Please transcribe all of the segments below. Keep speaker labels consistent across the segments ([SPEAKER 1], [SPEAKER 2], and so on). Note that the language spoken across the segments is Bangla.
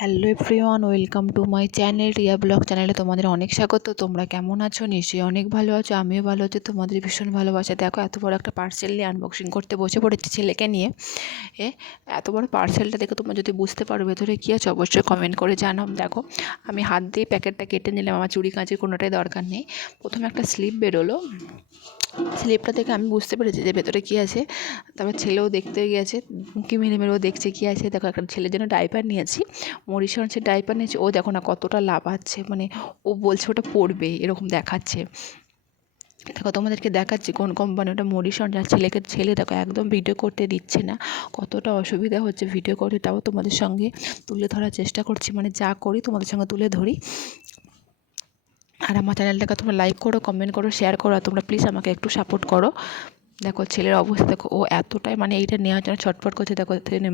[SPEAKER 1] Hello everyone, welcome to my channel Riya vlog চ্যানেলে তোমাদের অনেক স্বাগত। তোমরা কেমন আছো? নিশ্চয়ই অনেক ভালো আছো, আমিও ভালো আছি। তোমাদের ভীষণ ভালোবাসা। দেখো, এত বড় একটা পার্সেল নিয়ে আনবক্সিং করতে বসে পড়েছি ছেলেকে নিয়ে। এ, এত বড় পার্সেলটা দেখে তোমরা যদি বুঝতে পারো ভেতরে কী আছে, অবশ্যই কমেন্ট করে জানাও। দেখো, আমি হাত দিয়ে প্যাকেটটা কেটে নিলাম, আমার চুড়ি কাঁচের কোনোটাই দরকার নেই। প্রথমে একটা স্লিপ বেরোলো। স্লিপটা দেখে আমি বুঝতে পেরেছি যে ভেতরে কী আছে। তারপর ছেলেও দেখতে গিয়েছে কি মেরে মেরে ও দেখছে কী আছে। দেখো, একটা ছেলের জন্য ডাইপার নিয়েছি। মরিশন সে ডাইপার নিয়েছে। ও দেখো না কতটা লাফাচ্ছে মানে ও বলছে ওটা পড়বে, এরকম দেখাচ্ছে। দেখো, তোমাদেরকে দেখাচ্ছি কোন কোম্পানি ওটা মরিশন যার ছেলেকে, ছেলে দেখো একদম ভিডিও করতে দিচ্ছে না। কতটা অসুবিধা হচ্ছে ভিডিও করতে। তাও তোমাদের সঙ্গে তুলে ধরার চেষ্টা করছি। মানে যা করি তোমাদের সঙ্গে তুলে ধরি। আর আমার চ্যানেলটাকে তোমরা লাইক করো কমেন্ট করো শেয়ার করো, আর তোমরা প্লিজ আমাকে একটু সাপোর্ট করো। দেখো, ছেলের অবস্থা, দেখো, ও এতটাই মানে এইটা নেওয়ার জন্য ছটফট করছে, দেখো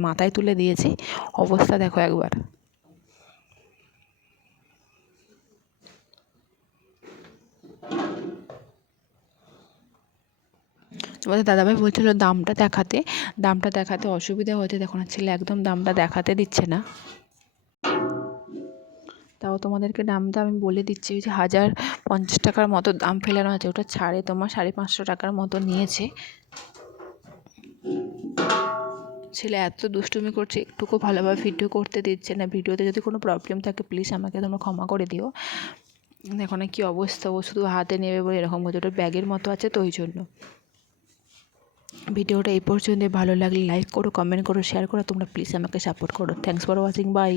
[SPEAKER 1] মাথায় তুলে দিয়েছি। অবস্থা দেখো একবার। তোমাদের দাদাভাই বলছিল দামটা দেখাতে দামটা দেখাতে অসুবিধা হয়েছে। দেখো না, ছেলে একদম দামটা দেখাতে দিচ্ছে না। তাও তোমাদেরকে দামটা আমি বলে দিচ্ছি। ওই যে হাজার পঞ্চাশ টাকার মতো দাম ফেলানো আছে। ওটা ছাড়ে তোমার সাড়ে পাঁচশো টাকার মতো নিয়েছে। ছেলে এত দুষ্টুমি করছে, একটুকু ভালোভাবে ভিডিও করতে দিচ্ছে না। ভিডিওতে যদি কোনো প্রবলেম থাকে প্লিজ আমাকে তোমরা ক্ষমা করে দিও। দেখো না কী অবস্থা, ও শুধু হাতে নেবে বলে এরকম হচ্ছে। ওটা ব্যাগের মতো আছে তো ওই জন্য। ভিডিওটা এই পর্যন্ত ভালো লাগলে লাইক করো কমেন্ট করো শেয়ার করো। তোমরা প্লিজ আমাকে সাপোর্ট করো। Thanks for watching by